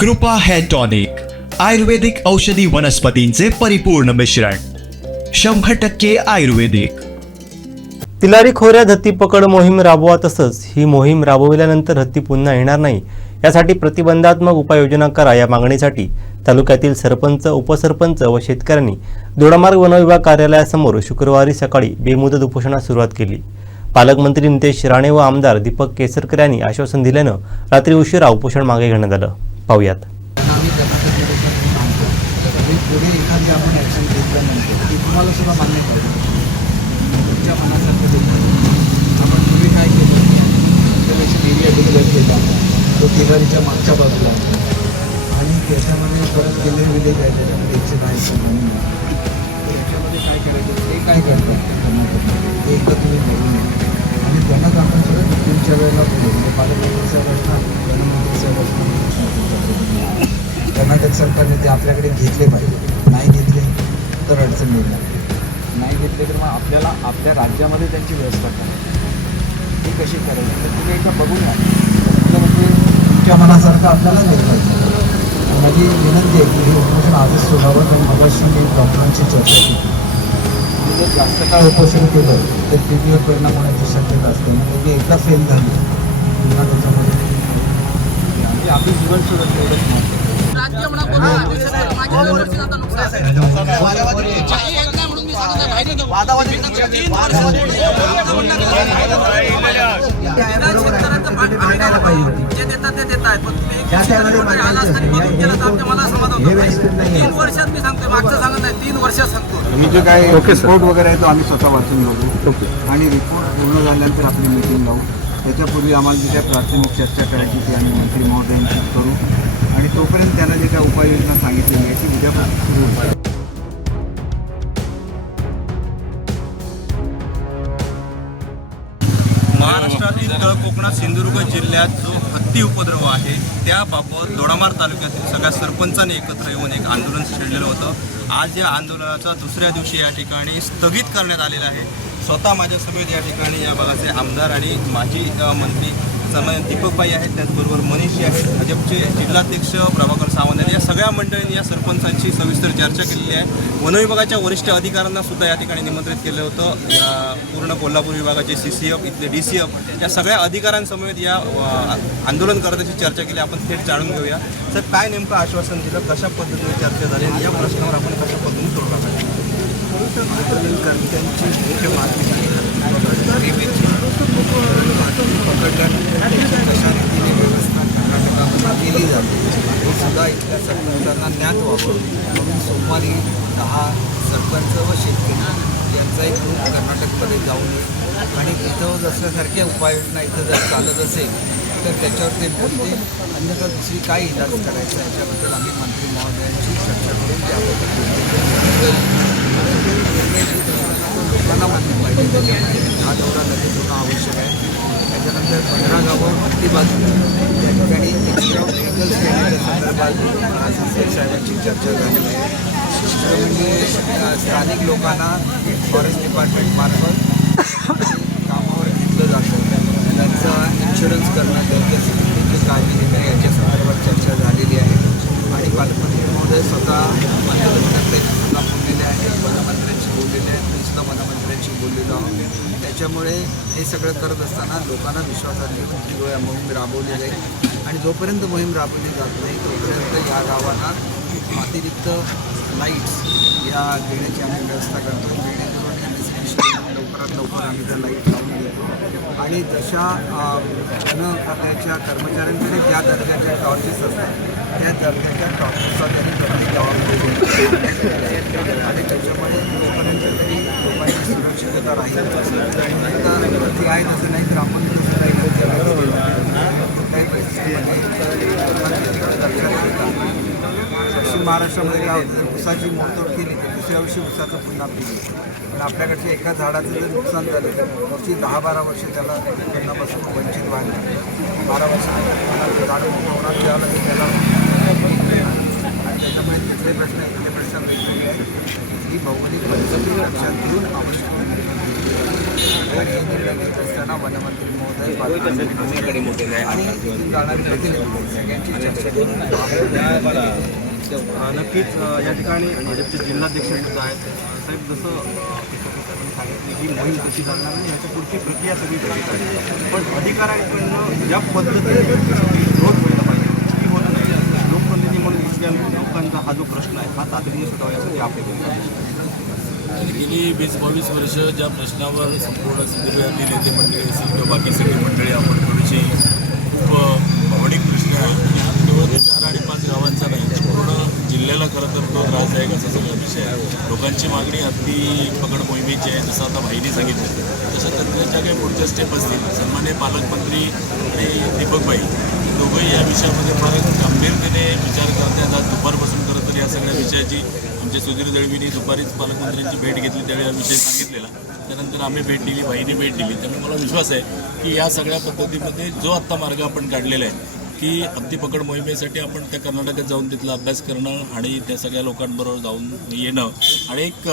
कृपा hair tonic आयुर्वेदिक औषधी वनस्पतींचे परिपूर्ण मिश्रण शंभर टक्के आयुर्वेदिक. तिलारी खोऱ्यात हत्ती पकड मोहीम राबवा तसंच ही मोहीम राबविल्यानंतर हत्ती पुन्हा येणार नाही यासाठी प्रतिबंधात्मक उपाययोजना करा या मागणीसाठी तालुक्यातील सरपंच उपसरपंच व शेतकऱ्यांनी दोडामार्ग वनविभाग कार्यालयासमोर शुक्रवारी सकाळी बेमुदत उपोषणास सुरुवात केली. पालकमंत्री नितेश राणे व आमदार दीपक केसरकर यांनी आश्वासन दिल्यानं रात्री उशिरा उपोषण मागे घेण्यात आलं. पाहूयात. त्यांना आम्ही आणि पुढे एखादी आपण ॲक्शन घेतल्यानंतर ती मान्य तुमच्या मनासारखं आपण काय केलं तो तिलारीच्या मागच्या बाजूला आणि त्याच्यामध्ये परत केले विलेज आहे त्याच्यामध्ये एकशे दहा एकशे जमीन काय करायचं? ते काय करतात एकदा तुम्ही बघून त्यांनाच आपण सगळं पुढच्या वेळेला बोलू. म्हणजे पालकमंत्री साहेब असणार वनमंत्री साहेब असणार कर्नाटक सरकारने ते आपल्याकडे घेतले पाहिजे. नाही घेतले तर अडचण निर्माण नाही घेतले तर मग आपल्याला आपल्या राज्यामध्ये त्यांची व्यवस्था करायची ती कशी करायची? तर तुम्ही एकदा बघून या म्हणजे तुमच्या मनासारखं आपल्याला निर्णय माझी विनंती आहे की हे उपोषण आजच सोडावं. तर मगाशी मी डॉक्टरांची चर्चा केली. जर जास्त काळ उपोषण केलं तर किडनीवर परिणाम होण्याची शक्यता असते. म्हणजे ते एकदा फेल झाली. पुन्हा त्याच्यामध्ये. म्हणजे आपली जीवन सुरक्षा एवढंच महत्त्वाचं आहे. आहे, जे देतात ते देत आहेत पण तुम्ही एक शेतकरी वगैरे आला असता आणि बघून गेला तर आमच्या मला समाधान होतं. तीन वर्षात मी मागचं सांगत नाही तीन वर्षात सांगतो मी जे काय रिपोर्ट वगैरे आहे तो आम्ही स्वतः वाचून बघू आणि रिपोर्ट पूर्ण झाल्यानंतर आपली मीटिंग लावू त्याच्यापूर्वी आम्हाला जी काय प्राथमिक चर्चा करायची ती आम्ही मंत्री महोदयांशी करू आणि तोपर्यंत त्यांना जे काय उपाययोजना सांगितलेली आहे ती उद्यापासून सुरू होईल कोकणात सिंधुदुर्ग जिल्ह्यात जो हत्ती उपद्रव आहे त्याबाबत दोडामार तालुक्यातील सगळ्या सरपंचांनी एकत्र येऊन एक आंदोलन छेडलेलं होतं. आज या आंदोलनाचा दुसऱ्या दिवशी या ठिकाणी स्थगित करण्यात आलेलं आहे. स्वतः माझ्यासमेत या ठिकाणी या भागाचे आमदार आणि माजी मंत्री सन्मान्य दीपकबाई आहेत त्याचबरोबर मनीषी आहेत भाजपचे जिल्हाध्यक्ष प्रभाकर सावंत आहेत या सगळ्या मंडळींनी या सरपंचांची सविस्तर चर्चा केलेली आहे. वनविभागाच्या वरिष्ठ अधिकाऱ्यांना सुद्धा या ठिकाणी निमंत्रित केलं होतं. या पूर्ण कोल्हापूर विभागाचे सी सी एफ इथले डी सी एफ या सगळ्या अधिकाऱ्यांसमवेत या आंदोलन आंदोलनकर्त्याची चर्चा केली. आपण थेट जाणून घेऊया. तर काय नेमकं आश्वासन दिलं? कशा पद्धतीने चर्चा झाली आणि या प्रश्नावर आपण कशा पद्धतीने तोडला पाहिजे त्यांची मुख्य मागणी गरिबीची पकडल्यानंतर त्याची कशा रीतीने व्यवस्था कर्नाटकामध्ये केली जाते हे सुद्धा इथल्या सरपंचांना ज्ञात व्हावं म्हणून सोमवारी दहा सरपंच व शेतकरी यांचा एक ग्रुप कर्नाटकमध्ये जाऊन येईल आणि इथं असल्यासारख्या उपाययोजना इथं जर चालत असेल तर त्याच्यावर ते बोलतील अन्यथा दुसरी काय इलाज करायचा याच्याबद्दल आम्ही मंत्री महोदयांची चर्चा करून त्याबद्दल लोकांना मान्य पाहिजे त्याच्यामध्ये हा दौरा लगेच होणं आवश्यक आहे. त्याच्यानंतर पंधरा गावं मधली बाजू त्या ठिकाणी एक्स्ट्रा व्हेकल्स देण्याच्या संदर्भात सी साहेबांची चर्चा झालेली आहे. दुसरं म्हणजे स्थानिक लोकांना फॉरेस्ट डिपार्टमेंट मार्फत कामावर घेतलं जातं. त्यांचा इन्शुरन्स करणं त्यांच्या सिक्युरिटीची काळजी घेणं याच्या संदर्भात चर्चा झालेली आहे. आणि पालकमंत्री महोदय स्वतः आंदोलनकर्त्यांशी सुद्धा बोललेले आहेत. वनमंत्र्यांशी बोललेले आहेत. मी सुद्धा वनमंत्र्यांशी बोललेलो आहोत. त्याच्यामुळे हे सगळं करत असताना लोकांना विश्वास घेऊन ही मोहीम राबवली जाईल आणि जोपर्यंत मोहीम राबवली जात नाही तोपर्यंत या गावांना अतिरिक्त लाईट्स या देण्याची आम्ही व्यवस्था करतो जेणेकरून लवकरात लवकर आम्ही त्या लाइट आणि जशा अ, वन खात्याच्या कर्मचाऱ्यांकडे ज्या दर्जाच्या टॉर्चेस असतात त्या दर्जाच्या टॉर्चेसचा त्यांनी प्रत्येक गावामध्ये आणि त्याच्यामुळे जोपर्यंत तरी लोकांची सुरक्षितता राहील तर ती आहे तसं नाही तर आपण दुसरं काही पश्चिम महाराष्ट्रामध्ये काय होतं जर ऊसाची मोडतोड केली तर दुसऱ्या वर्षी ऊसाचं पुन्हा पीक पण आपल्याकडच्या एका झाडाचं जर नुकसान झालं तर वर्षी दहा बारा वर्ष त्याला उत्पन्नापासून वंचित व्हायला बारा वर्षानंतर झाड मोठं होणार त्याला त्याला आणि त्याच्यामुळे तिथले प्रश्न इथले प्रश्न वेगवेगळे आहेत ही भौगोलिक परिस्थिती लक्षात घेऊन आवश्यक निर्णय घेत असताना वनमंत्री महोदय आणि जाणारे प्रतिनिधी सगळ्यांची चर्चा करून नक्कीच या ठिकाणी भाजपचे जिल्हाध्यक्ष सुद्धा आहेत. साहेब जसं सांगितले ही मोहीम कशी चालणार आणि ह्याच्या पुढची प्रक्रिया सगळी कशी चालणार. पण अधिकाऱ्यांकडनं ज्या पद्धतीने विरोध व्हायला पाहिजे ती होत नाही. लोकप्रतिनिधी म्हणून इथल्या लोकांचा हा जो प्रश्न आहे हा तातडीने सुटावा यासाठी आपले गेली वीस बावीस वर्ष ज्या प्रश्नावर संपूर्ण सिंधुदुर्गातील नेते मंडळी असतील किंवा बाकी सगळी मंडळी आपण थोडीशी खूप अ, भावनिक प्रश्न आहे आणि हा केवळ त्या चार आणि पाच गावांचा नाही पूर्ण जिल्ह्याला खरं तर तो त्रासदायक असा सगळा विषय आहे लोकांची मागणी अगदी पकड मोहिमेची आहे जसं आता भाईने सांगितलं. तसं त्यांच्या काही पुढच्या स्टेप असतील. सन्मान्य पालकमंत्री आणि दीपकबाई दोघंही या विषयामध्ये फार गंभीरतेने विचार करतात आज दुपारपासून खरं तर या सगळ्या विषयाची आमचे सुधीर दळवींनी दुपारीच पालकमंत्र्यांची भेट घेतली त्यावेळी हा विषय सांगितलेला. त्यानंतर आम्ही भेट दिली भाईने भेट दिली. त्यामुळे मला विश्वास आहे की या सगळ्या पद्धतीमध्ये जो आत्ता मार्ग आपण काढलेला आहे की हत्ती पकड मोहिमेसाठी आपण त्या कर्नाटकात जाऊन तिथला अभ्यास करणं आणि त्या सगळ्या लोकांबरोबर जाऊन येणं. आणि एक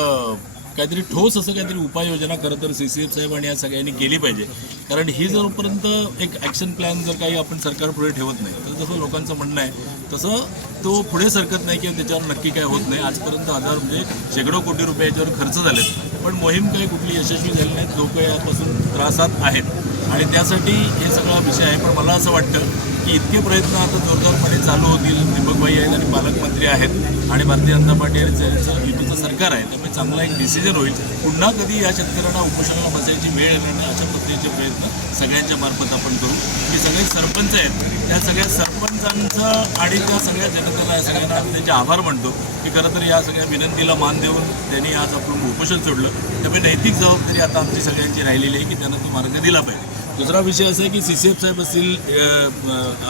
काहीतरी ठोस असं काहीतरी उपाययोजना खरं तर सी सी एफ साहेब आणि या सगळ्यांनी केली पाहिजे. कारण ही जोपर्यंत एक ॲक्शन प्लॅन जर काही आपण सरकार पुढे ठेवत नाही तर जसं लोकांचं म्हणणं आहे तसं तो पुढे सरकत नाही किंवा त्याच्यावर नक्की काय होत नाही. आजपर्यंत हजार म्हणजे शेकडो कोटी रुपये याच्यावर खर्च झालेत. पण मोहीम काही कुठली यशस्वी झाली नाहीत लोक यापासून त्रासात आहेत. आणि त्यासाठी हे सगळा विषय आहे. पण मला असं वाटतं की इतके प्रयत्न आता जोरदारपणे चालू होतील. दीपकबाई आहेत आणि पालकमंत्री आहेत आणि भारतीय जनता पार्टी आणि युतीचं सरकार आहे त्यामुळे चांगला एक डिसिजन होईल. पुन्हा कधी या शेतकऱ्यांना उपोषणाला बसायची वेळ येणार नाही अशा पद्धतीचे प्रयत्न सगळ्यांच्या मार्फत आपण करू. की सगळे सरपंच आहेत. त्या सगळ्या सरपंचांचं आणि त्या सगळ्या जनतेला या सगळ्यांना त्यांचे आभार मानतो की खरं तर या सगळ्या विनंतीला मान देऊन त्यांनी आज आपण उपोषण सोडलं. त्यामुळे नैतिक जबाबदारी आता आमची सगळ्यांची राहिलेली आहे की त्यांना तो मार्ग दिला पाहिजे. दुसरा विषय असा आहे की सी सी एफ साहेब असतील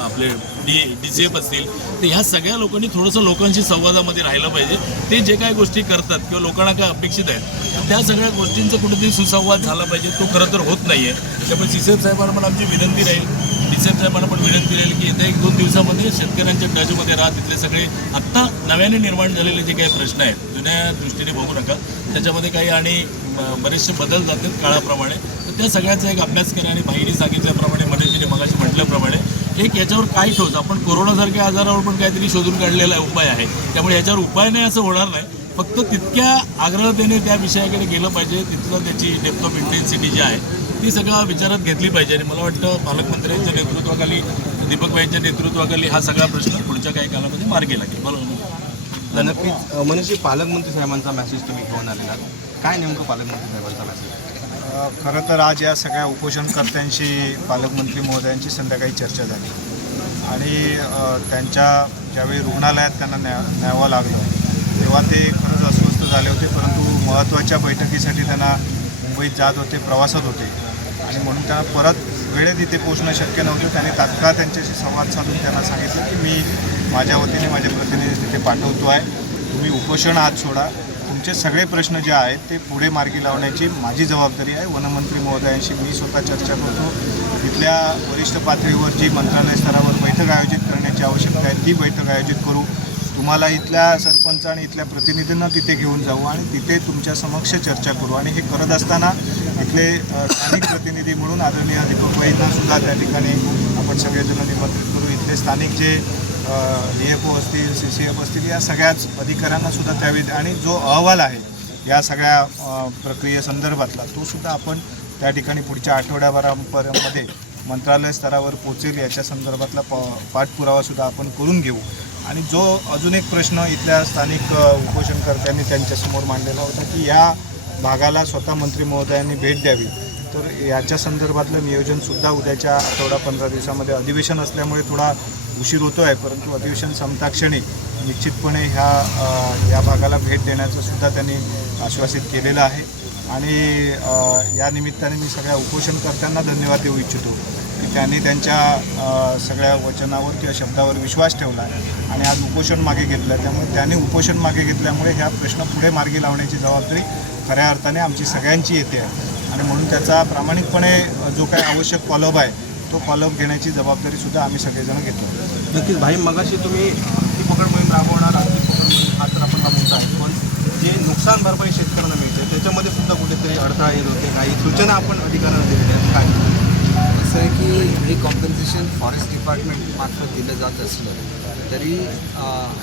आपले डी डी सी एफ असतील तर ह्या सगळ्या लोकांनी थोडंसं लोकांशी संवादामध्ये राहिलं पाहिजे. ते जे काही गोष्टी करतात किंवा लोकांना काय अपेक्षित आहे त्या सगळ्या गोष्टींचा कुठेतरी सुसंवाद झाला पाहिजे. तो खरं तर होत नाही आहे त्यामुळे सी सी एफ साहेबांना पण आमची विनंती राहील. डी सी एफ साहेबांना पण विनंती राहील की येत्या एक दोन दिवसामध्ये शेतकऱ्यांच्या टचमध्ये राहा तिथले सगळे आत्ता नव्याने निर्माण झालेले जे काही प्रश्न आहेत जुन्या दृष्टीने बघू नका. त्याच्यामध्ये काही आणि बरेचसे बदल जातात काळाप्रमाणे. त्या सगळ्याचा एक अभ्यास करा आणि बाईने सांगितल्याप्रमाणे मनीषजीने मगाशी म्हटल्याप्रमाणे एक याच्यावर काय ठोस आपण कोरोनासारख्या आजारावर पण काहीतरी शोधून काढलेला उपाय आहे. त्यामुळे याच्यावर उपाय नाही असं होणार नाही. फक्त तितक्या आग्रहतेने त्या विषयाकडे गेलं पाहिजे तिथलं त्याची डेप्थ ऑफ इंटेन्सिटी जी आहे ती सगळं विचारात घेतली पाहिजे. आणि मला वाटतं पालकमंत्र्यांच्या नेतृत्वाखाली दीपकबाईंच्या नेतृत्वाखाली हा सगळा प्रश्न पुढच्या काही कालामध्ये मार्गी लागेल. बरोबर नक्कीच. अ, मनीषजी पालकमंत्री साहेबांचा मेसेज तुम्ही घेऊन आलेला. काय नेमकं पालकमंत्री साहेबांचा मेसेज खरं तर आज या सगळ्या उपोषणकर्त्यांशी पालकमंत्री महोदयांची संध्याकाळी चर्चा झाली. आणि त्यांच्या ज्यावेळी रुग्णालयात त्यांना न्या न्यावं लागलं तेव्हा ते खरंच अस्वस्थ झाले होते परंतु महत्त्वाच्या बैठकीसाठी त्यांना मुंबईत जात होते प्रवासात होते. आणि म्हणून त्यांना परत वेळेत इथे पोहोचणं शक्य नव्हतं. त्यांनी तात्काळ त्यांच्याशी संवाद साधून त्यांना सांगितलं की मी माझ्या वतीने माझे प्रतिनिधी तिथे पाठवतो आहे तुम्ही उपोषण आज सोडा. तुमचे सगळे प्रश्न जे आहेत ते पुढे मार्गी लावण्याची माझी जबाबदारी आहे. वनमंत्री महोदयांशी मी स्वतः चर्चा करतो. तिथल्या वरिष्ठ पातळीवर जी मंत्रालय स्तरावर बैठक आयोजित करण्याची आवश्यकता आहे ती बैठक आयोजित करू. तुम्हाला इथल्या सरपंच आणि इथल्या प्रतिनिधींना तिथे घेऊन जाऊ आणि तिथे तुमच्या समक्ष चर्चा करू. आणि हे करत असताना इथले स्थानिक प्रतिनिधी म्हणून आदरणीय दीपकबाईंना सुद्धा त्या ठिकाणी आपण सगळेजण निमंत्रित करू. इथले स्थानिक जे डी एफ ओ असतील सी सी एफ असतील या सगळ्याच अधिकाऱ्यांना सुद्धा त्यावेळी आणि जो अहवाल आहे या सगळ्या प्रक्रियेसंदर्भातला तो सुद्धा आपण त्या ठिकाणी पुढच्या आठवड्याभरामध्ये मंत्रालय स्तरावर पोचेल याच्या संदर्भातला प पाठपुरावासुद्धा आपण करून घेऊ. आणि जो अजून एक प्रश्न इथल्या स्थानिक उपोषणकर्त्यांनी त्यांच्यासमोर मांडलेला होता की या भागाला स्वतः मंत्री महोदयांनी भेट द्यावी. तर याच्या संदर्भातलं नियोजनसुद्धा उद्याच्या आठवडा पंधरा दिवसामध्ये अधिवेशन असल्यामुळे थोडा उशीर होतो आहे परंतु अधिवेशन संपताक्षणी निश्चितपणे ह्या या भागाला भेट देण्याचं सुद्धा त्यांनी आश्वासित केलेलं आहे. आणि या निमित्ताने मी सगळ्या उपोषणकर्त्यांना धन्यवाद देऊ इच्छितो की त्यांनी त्यांच्या सगळ्या वचनावर किंवा शब्दावर विश्वास ठेवला आहे आणि आज उपोषण मागे घेतलं. त्यामुळे त्यांनी उपोषण मागे घेतल्यामुळे ह्या प्रश्न पुढे मार्गी लावण्याची जबाबदारी खऱ्या अर्थाने आमची सगळ्यांची येते. आहे आणि म्हणून त्याचा प्रामाणिकपणे जो काही आवश्यक फॉलोअप आहे तो फॉलोअप घेण्याची जबाबदारी सुद्धा आम्ही सगळेजण घेतो. नक्कीच. भाई मगाशी तुम्ही हत्ती पकड मोहीम राबवणार हत्ती पकड मोहीम हा तर आपण हा मुद्दा आहे. पण जे नुकसान भरपाई शेतकऱ्यांना मिळते त्याच्यामध्ये सुद्धा कुठेतरी अडथळा येत होते. काही सूचना आपण अधिकाऱ्यांना दिलेल्या आहेत. काय? असं आहे की हे कॉम्पन्सेशन फॉरेस्ट डिपार्टमेंट मार्फत दिलं जात असलं तरी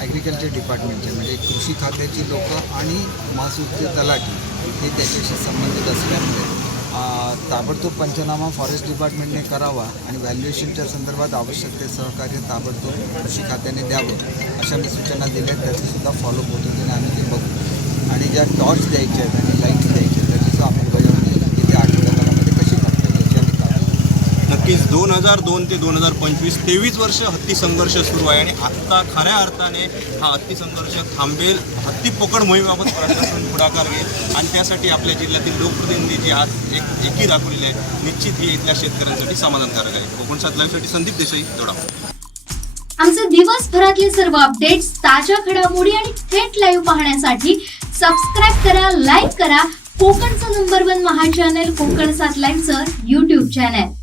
ॲग्रिकल्चर डिपार्टमेंटचे म्हणजे कृषी खात्याची लोक आणि महसूलचे तलाठी हे त्याच्याशी संबंधित असल्यामुळे ताबडतोब पंचनामा फॉरेस्ट डिपार्टमेंटने करावा आणि व्हॅल्युएशनच्या संदर्भात आवश्यक ते सहकार्य ताबडतोब कृषी खात्याने द्यावं अशा मी सूचना दिल्या आहेत. त्याचंसुद्धा फॉलो पद्धतीने आम्ही ते बघू. आणि ज्या टॉर्च द्यायच्या आहेत आणि लाईट्स द्यायच्या आहेत त्याची अंमलबजावणी येत्या आठवड्याभरामध्ये कशी करता येईल याची आम्ही काळजी घेऊ. नक्कीच दोन हजार दोन ते दोन हजार पंचवीस तेवीस वर्ष हत्ती संघर्ष सुरू आहे आणि आत्ता खऱ्या अर्थाने हा हत्ती संघर्ष थांबेल. हत्ती पकड मोहिमेबाबत प्रशासन पुढाकार घेईल आणि त्यासाठी आपल्या जिल्ह्यातील लोकप्रतिनिधी जी आज एक एकी दाखवलेली आहे निश्चित ही इथल्या शेतकऱ्यांसाठी समाधानकारक आहे. कोकण सात लाईव्हसाठी संदीप देसाई जोडा. आमचे दिवसभरातले सर्व अपडेट्स ताज्या घडामोडी आणि थेट लाईव्ह पाहण्यासाठी सबस्क्राईब करा लाईक करा. कोकणचं number one Maha channel Konkan सात लाईव्हचं युट्यूब चॅनल